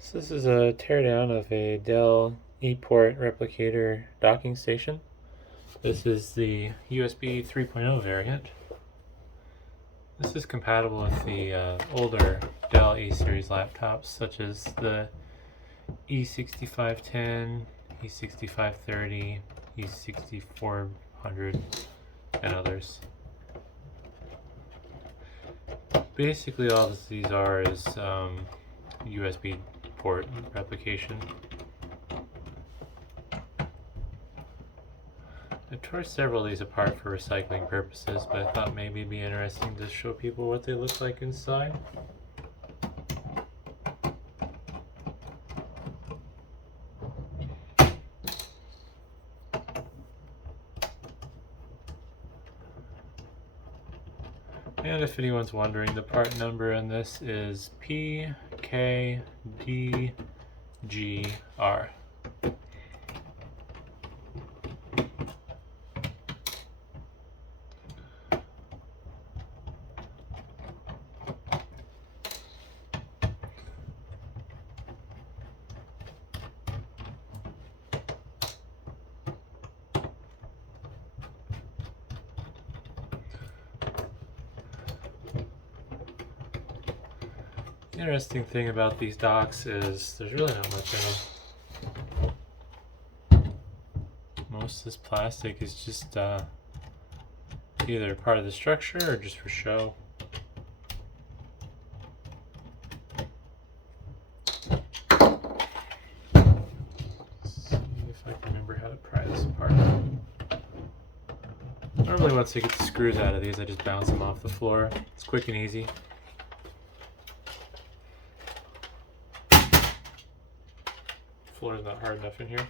So this is a teardown of a Dell E-Port Replicator docking station. This is the USB 3.0 variant. This is compatible with the older Dell E-series laptops, such as the E6510, E6530, E6400, and others. Basically all these are is USB port replication. I tore several of these apart for recycling purposes, but I thought maybe it'd be interesting to show people what they look like inside. And if anyone's wondering, the part number in this is PKDGR. The interesting thing about these docks is there's really not much in them. Most of this plastic is just either part of the structure or just for show. Let's see if I can remember how to pry this apart. Normally once I get the screws out of these, I just bounce them off the floor. It's quick and easy. Floor is not hard enough in here.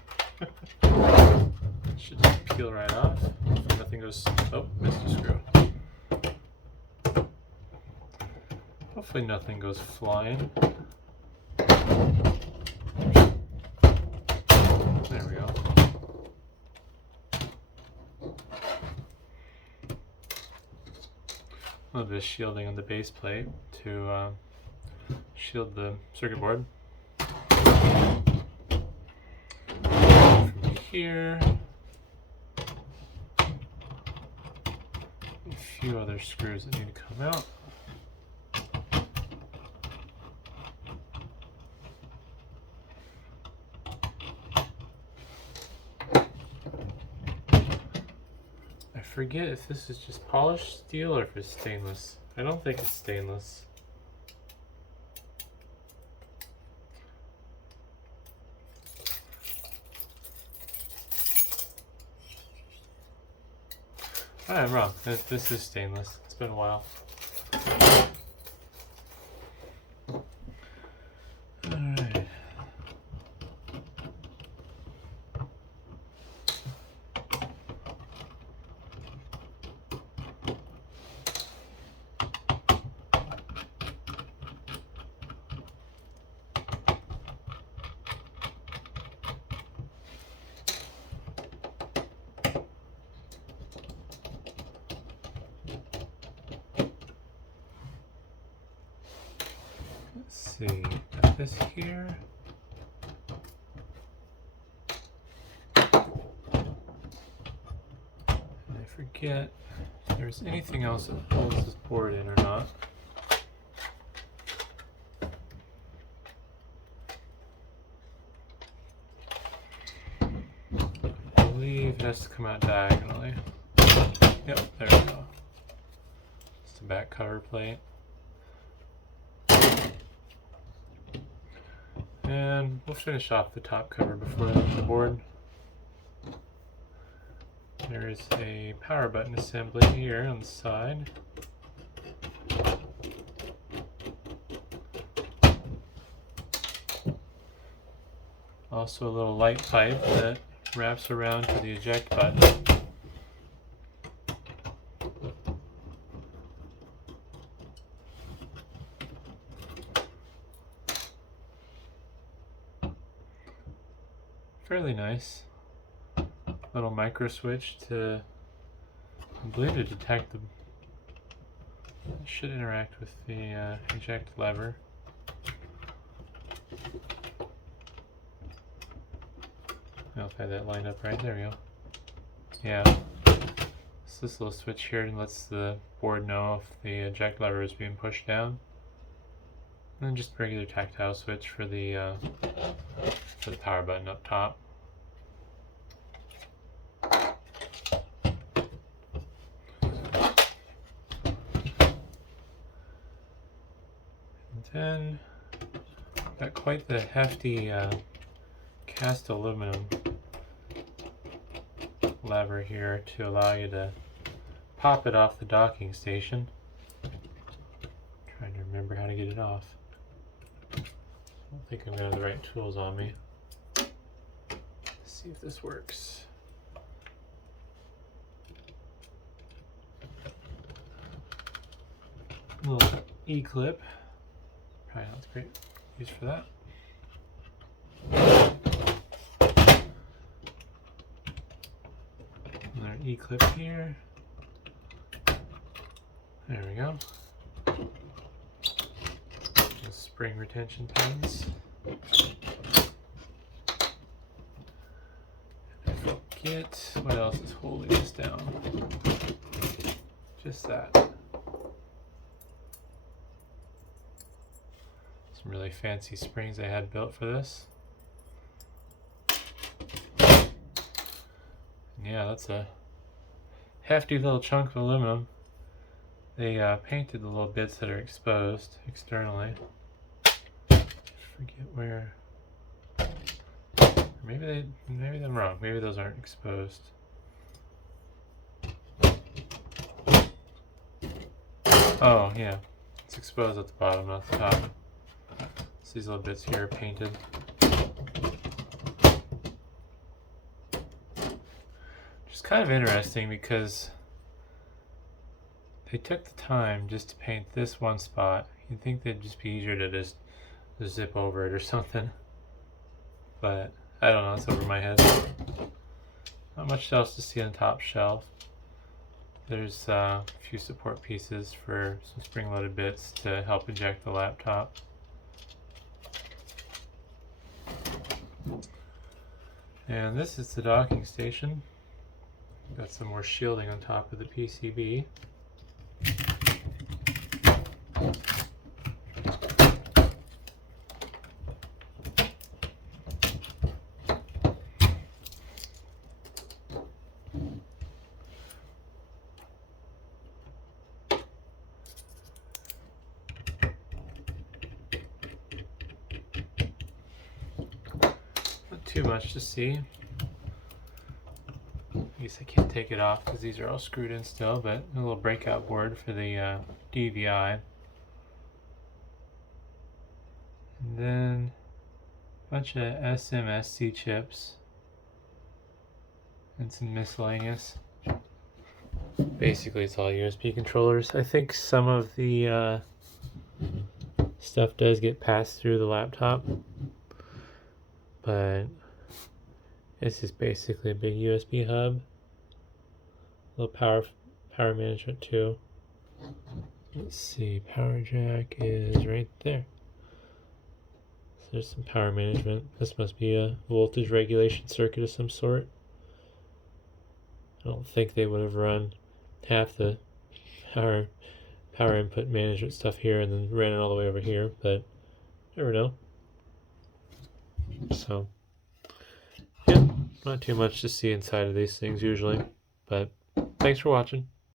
Should just peel right off. Nothing goes. Oh, missed a screw. Hopefully nothing goes flying. There we go. A little bit of shielding on the base plate to shield the circuit board. Here, a few other screws that need to come out. I forget if this is just polished steel or if it's stainless. I don't think it's stainless. I'm wrong. This is stainless. It's been a while. Alright. Let's see, got this here. And I forget if there's anything else that holds this board in or not. I believe it has to come out diagonally. Yep, there we go. It's the back cover plate. And we'll finish off the top cover before the board. There is a power button assembly here on the side. Also a little light pipe that wraps around to the eject button. Fairly nice. Little micro switch to, I believe, to detect the. It should interact with the eject lever. if I had that lined up right. There we go. Yeah. So this little switch here lets the board know if the eject lever is being pushed down. And then just a regular tactile switch for the power button up top. And then got quite the hefty cast aluminum lever here to allow you to pop it off the docking station. Trying to remember how to get it off. I don't think I'm gonna have the right tools on me. Let's see if this works. Little E-clip. Probably not great use for that. Another E-clip here. There we go. The spring retention pins. I forget what else is holding this down. Just that. Some really fancy springs I had built for this. Yeah, that's a hefty little chunk of aluminum. They painted the little bits that are exposed externally. Forget where. Maybe I'm wrong. Maybe those aren't exposed. Oh yeah, it's exposed at the bottom, not the top. So these little bits here are painted. Which is kind of interesting because they took the time just to paint this one spot. You'd think they'd just be easier to just zip over it or something. But I don't know, it's over my head. Not much else to see on the top shelf. There's a few support pieces for some spring-loaded bits to help eject the laptop. And this is the docking station. Got some more shielding on top of the PCB. Not too much to see. I guess I can't take it off because these are all screwed in still, but a little breakout board for the DVI. And then a bunch of SMSC chips and some miscellaneous. Basically it's all USB controllers. I think some of the stuff does get passed through the laptop, but this is basically a big USB hub. A little power management too. Let's see, power jack is right there. So there's some power management. This must be a voltage regulation circuit of some sort. I don't think they would have run half the power input management stuff here and then ran it all the way over here, but you never know. So yeah, not too much to see inside of these things usually, but thanks for watching.